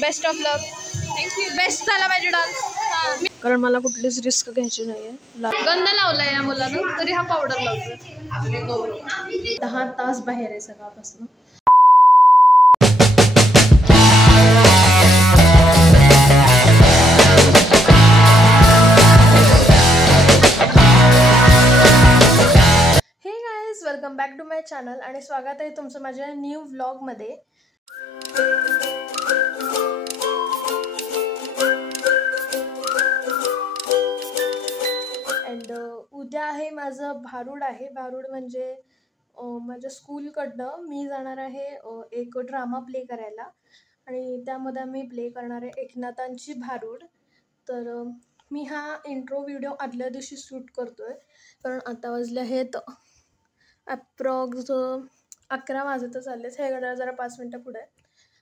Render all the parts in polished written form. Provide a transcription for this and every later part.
Best of luck. Thank you. Best झाला पाहिजे dance. कारण मला कुठलीच रिस्क घ्यायची नाहीये. गंध लावलाय या मुलानं तरी हा पावडर लावतोय. 10 तास बाहेर आहे सकाळपासून. Welcome back to my channel आणि स्वागत आहे तुमचं माझ्या न्यू व्लॉगमध्ये. अँड उद्या आहे माझं भारूड आहे. भारूड म्हणजे माझ्या स्कूलकडनं मी जाणार आहे एक ड्रामा प्ले करायला आणि त्यामध्ये मी प्ले करणार आहे एकनाथांची भारूड. तर मी हा इंट्रो व्हिडिओ आदल्या दिवशी शूट करतोय कारण आता वाजले आहेत अप्रॉक्स 11 वाजतच आलेत. हे घड्याळ जरा 5 मिनटं पुढे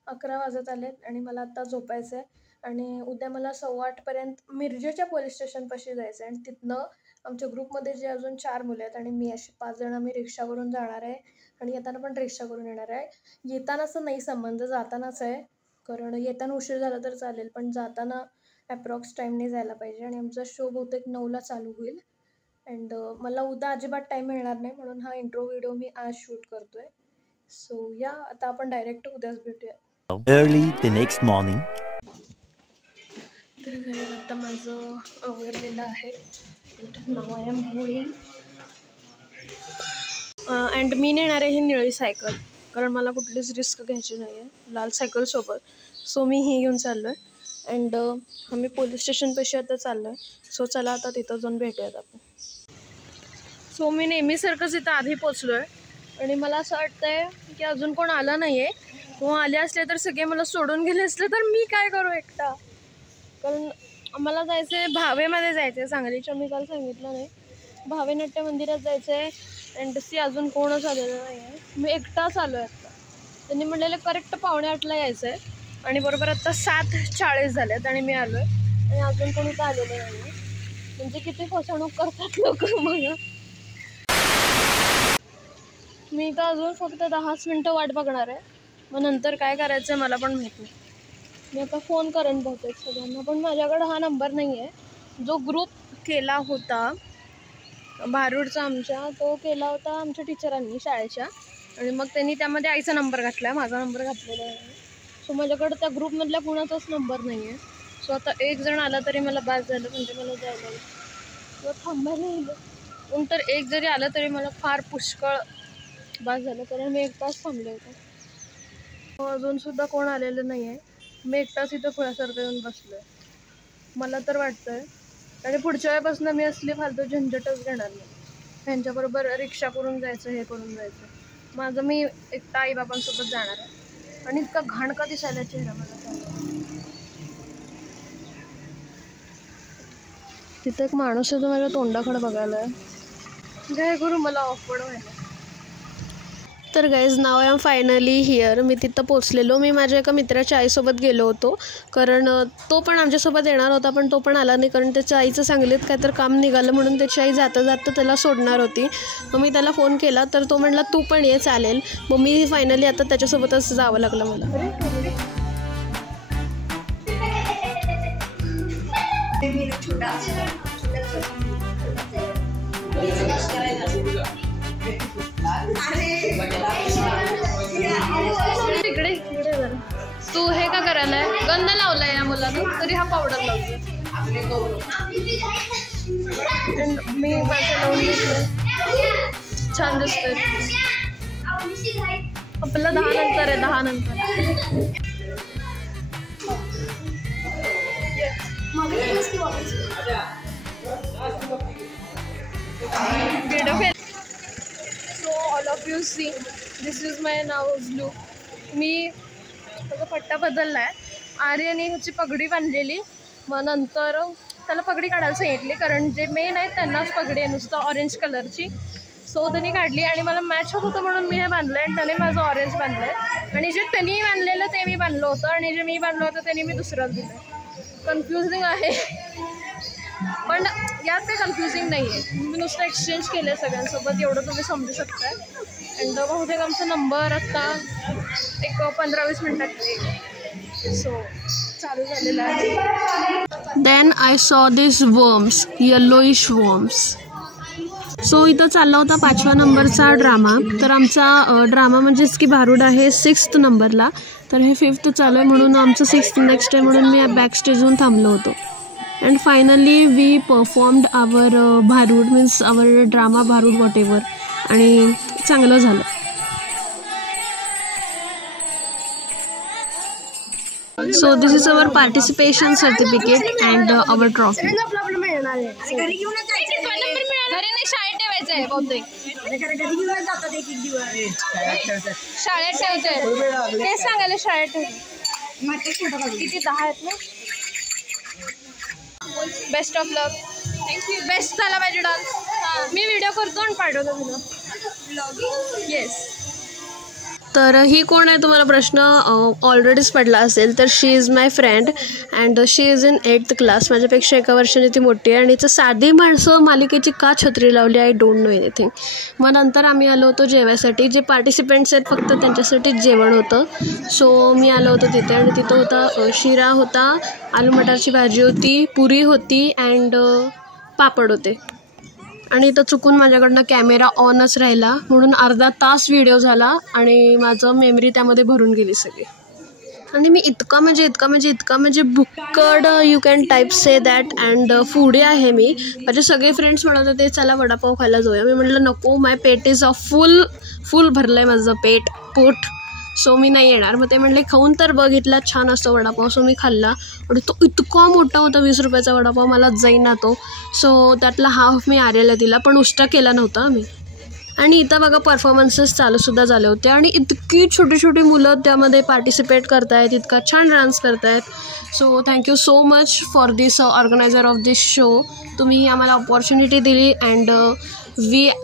11 वाजत आलेत आणि मला आता झोपायचं आहे. आणि उद्या मला 8:15 मिरजेच्या पोलीस स्टेशनपाशी जायचं आहे आणि तिथनं आमच्या ग्रुपमध्ये जे अजून 4 मुलं आहेत आणि मी असे 5 जण आम्ही रिक्षा करून जाणार आहे आणि येताना पण रिक्षा करून येणार आहे. येतानाचं नाही संबंध, जातानाच आहे. कारण येताना उशीर झाला तर चालेल पण जाताना अप्रॉक्स टाईमने जायला पाहिजे आणि आमचा शो बहुतेक 9ला चालू होईल. अँड मला उद्या अजिबात टाईम मिळणार नाही म्हणून हा इंट्रो व्हिडिओ मी आज शूट करतोय. सो या आता आपण डायरेक्ट उद्याच भेटूया. Early the next morning. तर आता माझं आवरलेलं आहे. नाव आहे भोळी अँड मी नेणार आहे ही निळी सायकल कारण मला कुठलीच रिस्क घ्यायची नाही आहे लाल सायकल सोबत. सो मी ही घेऊन चाललो आहे अँड आम्ही पोलीस स्टेशनपाशी आता चाललो आहे. सो चला आता तिथं जाऊन भेटूयात आपण. सो मी नेहमीसारखंच इथं आधी पोचलो आहे आणि मला असं वाटतं आहे की अजून कोण आलं नाही आहे. किंवा आले असले तर सगळे मला सोडून गेले असले तर मी काय करू एकटा. कारण मला जायचं आहे भावेमध्ये जायचं आहे सांगलीच्या. मी काल सांगितलं नाही भावे नाट्य मंदिरात जायचं आहे अँड अजून कोणच आलेलं नाही आहे. मी एकटाच आलो आहे आत्ता. त्यांनी म्हटलेलं करेक्ट 7:45ला यायचं आहे आणि बरोबर आत्ता 7:40 झाल्यात आणि मी आलो आहे आणि अजून कोणी तर आलेलं नाही आहे. म्हणजे किती फसवणूक करतात लोक. मग मी तर अजून फक्त 10 मिनटं वाट बघणार आहे. मग नंतर काय करायचं आहे मला पण माहिती. मी आता फोन करेन बहुतेक सगळ्यांना पण माझ्याकडे हा नंबर नाही आहे. जो ग्रुप केला होता भारूडचा आमच्या तो केला होता आमच्या टीचरांनी शाळेच्या आणि मग त्यांनी त्यामध्ये आईचा नंबर घातला आहे, माझा नंबर घातलेला आहे. सो माझ्याकडं त्या ग्रुपमधल्या कुणाचाच नंबर नाही आहे. सो आता एक जण आला तरी मला बास झालं म्हणजे मला जायला येईल किंवा थांबायला येईल. नंतर एक जरी आलं तरी मला फार पुष्कळ बास झालं कारण मी एकटाच थांबले होते. अजूनसुद्धा कोण आलेलं नाही आहे. मी एकटाच इथं खुळ्यासारखं येऊन बसलो आहे. मला तर वाटतं आहे आणि पुढच्या वेळेपासून मी असली फालतू झंझटच घेणार नाही. ह्यांच्याबरोबर रिक्षा करून जायचं हे करून जायचं. माझं मी एकटा आईबाबांसोबत जाणार आहे आणि इतका घाण का दिसायला चेहरा मला. तिथं एक माणूस आहे तो माझ्या तोंडाकडे बघायला आहे. काय करू मला ऑफवर्ड व्हायला. तर guys now I am finally here. मी तिथं पोचलेलो. मी माझ्या एका मित्राच्या आईसोबत गेलो होतो कारण तो पण आमच्यासोबत येणार होता पण तो पण आला नाही कारण त्याच्या आईचं सांगलीत काय तर काम निघालं म्हणून त्याची आई जाता जाता त्याला सोडणार होती. मग मी त्याला फोन केला तर तो म्हणला तू पण ये चालेल. मग मी फायनली आता त्याच्यासोबतच जावं लागलं मला. इकडे जरा तू हे का करायला आहे. गंध लावलाय या मुलानं तरी हा पावडर लावतोय. मी माझं लावून घेतलं छान दिसतंय. आपलं 10 नंतर आहे 10 नंतर. So all of you see this is my now's look. मी त्याचा पट्टा बदलला आहे. आर्यने ह्याची पगडी बांधलेली मग नंतर त्याला पगडी काढायला सांगितली कारण जे मेन आहेत त्यांनाच पगडी आहे नुसतं ऑरेंज कलरची. सो त्यांनी काढली आणि मला मॅच होत होतं म्हणून मी हे बांधलं आहे आणि त्याने माझं ऑरेंज बांधलं आहे आणि जे त्यांनी बांधलेलं ते मी बांधलं होतं आणि जे मी बांधलं होतं त्यांनी मी दुसरंच दिलं. कन्फ्युजिंग आहे पण यात काही कन्फ्युजिंग नाही आहे. मी नुसतं एक्सचेंज केलं आहे सगळ्यांसोबत एवढं तुम्ही समजू शकताय. अँड बहुतेक आमचा नंबर आत्ता एक 15-20 मिनटात येईल. सो चालू झालेलं आहे. Then I saw this worms, yellowish worms. So इथं चालला होता 5व्या नंबरचा ड्रामा. तर आमचा ड्रामा म्हणजेच की भारूड आहे 6th नंबरला. तर हे 5th चालू आहे म्हणून आमचं 6th नेक्स्ट आहे म्हणून मी बॅक स्टेजहून थांबलो होतो. And finally we performed our bharud means our drama bharud whatever. आणि चांगलं झालं. So this is our participation certificate and our trophy. शाळेत ठेवायचं आहे बहुतेक. शाळेत ठेवतोय तेच सांगायला शाळेत ठेवतो. किती 10 आहेत ना. Best of luck. Thank you. Best झाला पाहिजे डान्स. मी व्हिडिओ करतो आणि पाठवतो तुला. येस. तर ही कोण आहे तुम्हाला प्रश्न ऑलरेडीच पडला असेल. तर she is my friend and she is in 8th class. माझ्यापेक्षा 1 वर्षाने ती मोठी आहे. आणि हिचं साधी माणसं मालिकेची का छत्री लावली आय डोंट नो एनिथिंग. मग नंतर आम्ही आलो होतो जेवायसाठी. जे पार्टिसिपेंट्स आहेत फक्त त्यांच्यासाठीच जेवण होतं. सो मी आलो होतो तिथे आणि तिथं होता शिरा होता, आलू मटारची भाजी होती, पुरी होती अँड पापड होते. आणि इथं चुकून माझ्याकडनं कॅमेरा ऑनच राहिला म्हणून अर्धा तास व्हिडिओ झाला आणि माझं मेमरी त्यामध्ये भरून गेली सगळी. आणि मी इतका म्हणजे भुक्कड you can type say that and foodie आहे मी. माझे सगळे फ्रेंड्स म्हणत होते चला वडापाव खायला जाऊया. मी म्हटलं नको, माय पेट इज फुल भरलं आहे माझं पोट. सो मी नाही येणार. मग ते म्हटले खाऊन तर बघितला छान असतो वडापाव. सो मी खाल्ला आणि तो इतका मोठा होता 20 रुपयाचा वडापाव. मला जाईना तो. सो त्यातला हाफ मी आर्याला दिला पण उष्टा केला नव्हता मी. आणि इथं बघा परफॉर्मन्सेस चालूसुद्धा झाले होते आणि इतकी छोटी मुलं त्यामध्ये पार्टिसिपेट करत आहेत, इतका छान डान्स करत आहेत. So thank you so much for this organiser of this show. तुम्ही आम्हाला ऑपॉर्च्युनिटी दिली अँड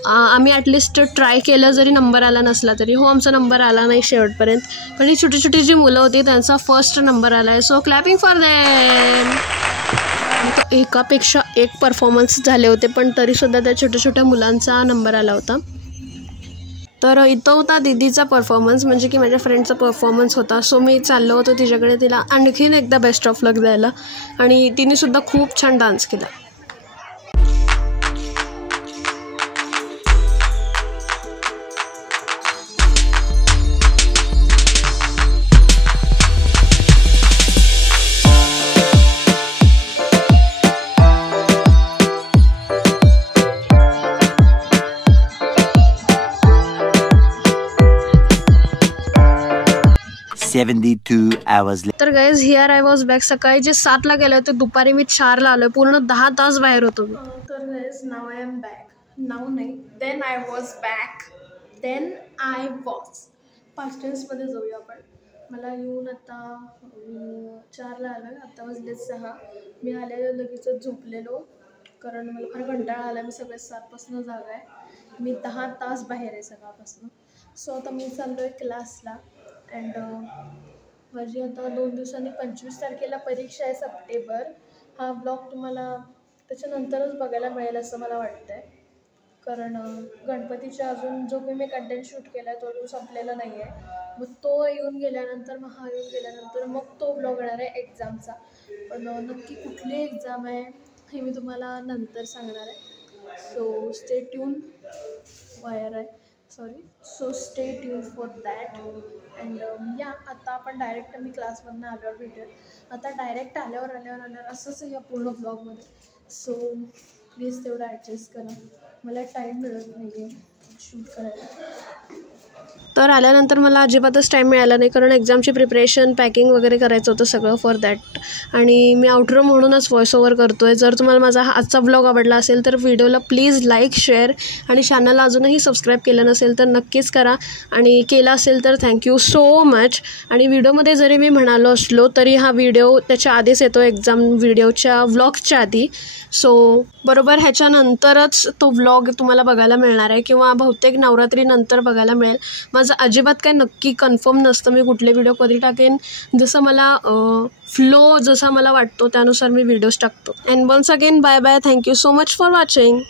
आम्ही ॲटलिस्ट ट्राय केलं जरी नंबर आला नसला तरी. हो आमचा नंबर आला नाही शेवटपर्यंत पण ही छोटी जी मुलं होती त्यांचा फर्स्ट नंबर आला आहे. So clapping for them. एकापेक्षा एक परफॉर्मन्स झाले होते पण तरीसुद्धा त्या छोट्या मुलांचा नंबर आला होता. तर इथं होता दीदीचा परफॉर्मन्स म्हणजे की माझ्या फ्रेंडचा परफॉर्मन्स होता. सो मी चाललो होतो तिच्याकडे तिला आणखीन एकदा बेस्ट ऑफ लक द्यायला आणि तिनेसुद्धा खूप छान डान्स केला. तर guys here I was back. सकाळी जे 7ला गेले होते दुपारी मी 4ला आलो. पूर्ण 10 तास बाहेर होतो मी. तर guys now I am back. Now नाही then I was back. Then I was past टेन्समध्ये जाऊया आपण. मला येऊन आता 4ला आलं. आता वाजले 6. मी आलेलो लगेच झोपलेलो कारण मला फार कंटाळा आला. मी सगळे 7पासून जागा आहे. मी 10 तास बाहेर आहे सकाळपासून. सो आता मी चाललो आहे क्लासला अँड माझी आता 2 दिवसांनी 25 तारखेला परीक्षा आहे सप्टेंबर. हा ब्लॉग तुम्हाला त्याच्यानंतरच बघायला मिळेल असं मला वाटतं आहे कारण गणपतीच्या अजून जो काही मी कंटेंट शूट केला आहे तो अजून संपलेला नाही आहे. मग तो येऊन गेल्यानंतर हा येऊन गेल्यानंतर मग तो ब्लॉग येणार आहे एक्झामचा. पण नक्की कुठली एक्झाम आहे हे मी तुम्हाला नंतर सांगणार आहे. So stay tune so stay tune for that and आता आपण डायरेक्ट मी क्लासमधून आल्यावर भेटेल. आता डायरेक्ट आल्यावर असंच या पूर्ण ब्लॉगमध्ये. सो प्लीज तेवढं ॲडजस्ट करा. मला टाईम मिळत नाही आहे शूट करायला. तर आल्यानंतर मला अजिबातच टाईम मिळाला नाही कारण एक्झामची प्रिपरेशन पॅकिंग वगैरे करायचं होतं सगळं फॉर दॅट. आणि मी आउटरो म्हणूनच व्हॉइस ओव्हर करतो आहे. जर तुम्हाला माझा आजचा ब्लॉग आवडला असेल तर व्हिडिओला प्लीज लाईक शेअर आणि चॅनलला अजूनही सबस्क्राईब केलं नसेल तर नक्कीच करा आणि केला असेल तर थँक्यू सो मच. आणि व्हिडिओमध्ये जरी मी म्हणालो असलो तरी हा व्हिडिओ त्याच्या आधीच येतो एक्झाम व्हिडिओच्या व्लॉगच्या आधी. सो बरोबर ह्याच्यानंतरच तो व्लॉग तुम्हाला बघायला मिळणार आहे किंवा बहुतेक नवरात्रीनंतर बघायला मिळेल. माझं अजिबात काय नक्की कन्फर्म नसतं मी कुठले व्हिडिओ कधी टाकेन. जसं मला फ्लो जसा मला वाटतो त्यानुसार मी व्हिडिओज टाकतो. And once again bye bye. Thank you so much for watching.